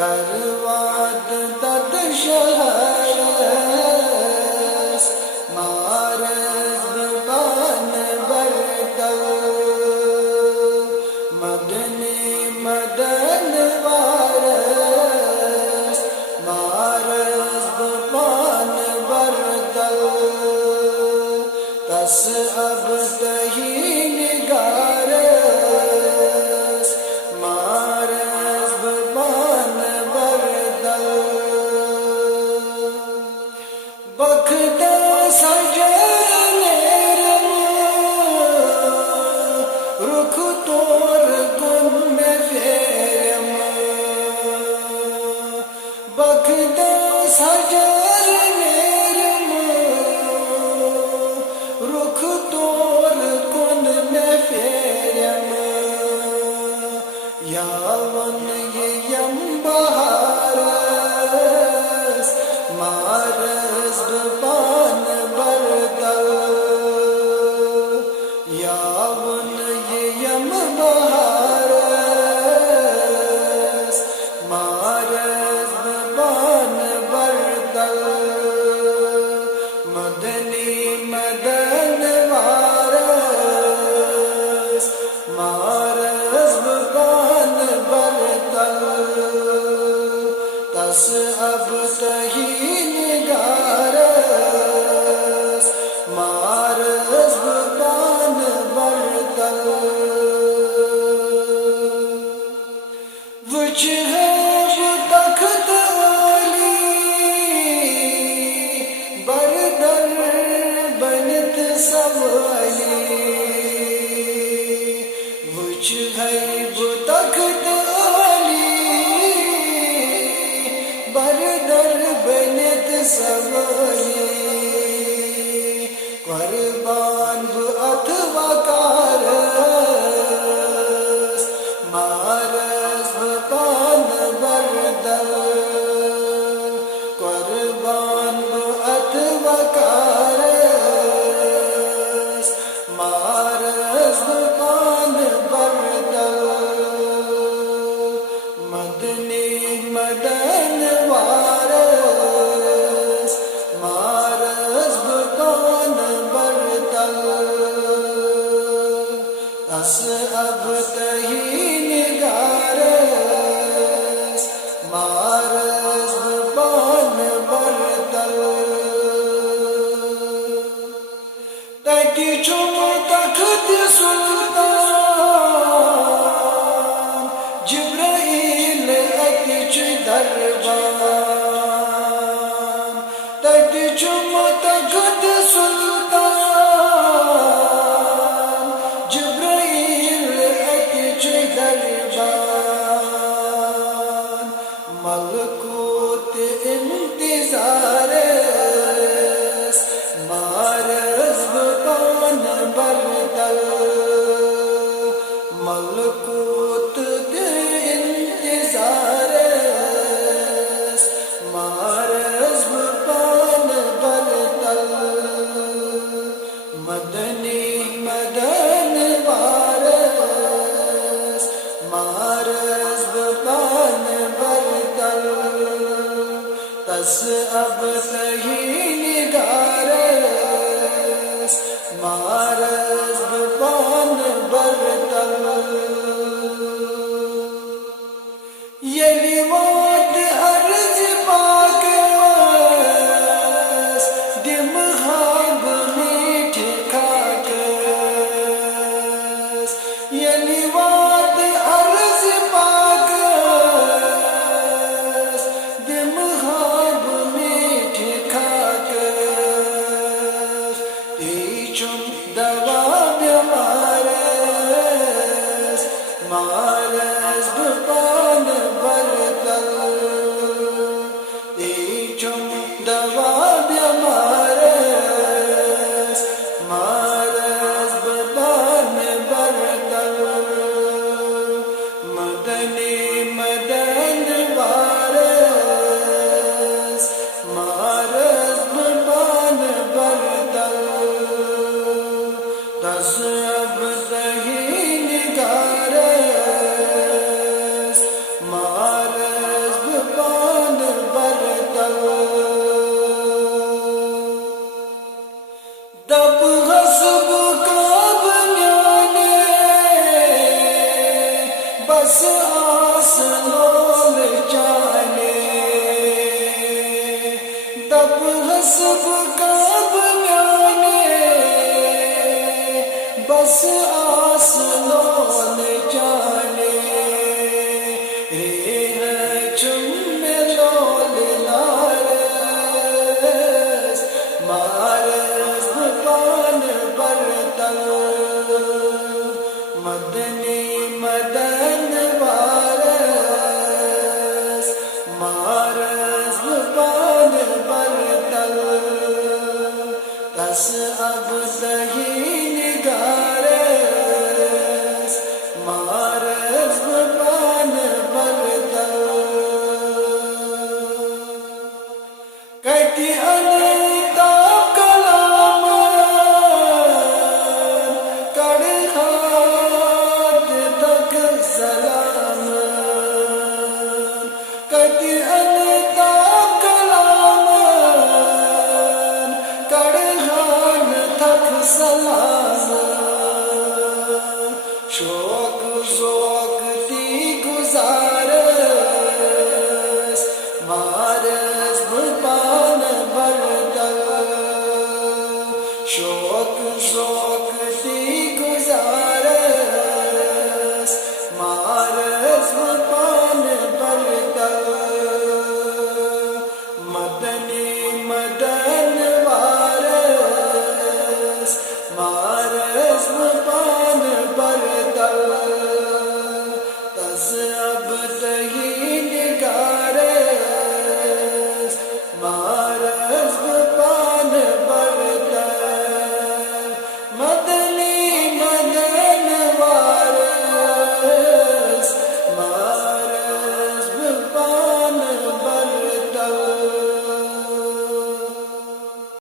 کرواد دد شهرس Mars بان بردل مدنی مدن وارس Mars بان بردل تس اب دہی نگارس مارز بان بردل بخت سجنرم رخ تور گن میں فیرم بخت سجنرم رخ تور گن میں فیرم یاون یم بہارس مارز بان بردل یاون یم بہارس مارز بان بردل مدنی مدن وارس مارز بان بردل تس اب تہی نگارس مارز بان بردل وچ ہے وہ تخت علی بردر بنت سوالی وچ ہے وہ تخت علی بردر بنت سوالی قربان بو اتوا کارس مارز بان بردل قربان بو اتوا کارس مارز بان بردل مدنی مدن وارس مارز بان بردل تس اب تہی نگارس مارز بان بردل تکی چم تخت سلطان جبرائیل اتچ دربان تکی چم تخت سلطان جبرائیل اتچ دربان ملکوت انتظارس مارز بان بردل ملکوت انتظارس مارز بان بردل مدنی مدن وارس مارز بان بردل تس اب تہی نگارس مارز بان بردل یلی وات عرض پاکس دم خواب میٹھ کھاکس یلی وات عرض پاکس دم خواب میٹھ کھاکس تی چم تل مدنی مدن وارس مارس بان برتل دس اب دہی نگارس مارس بان برتل کتی انیتا کلام کڑ ہاتھ تک سلام کتی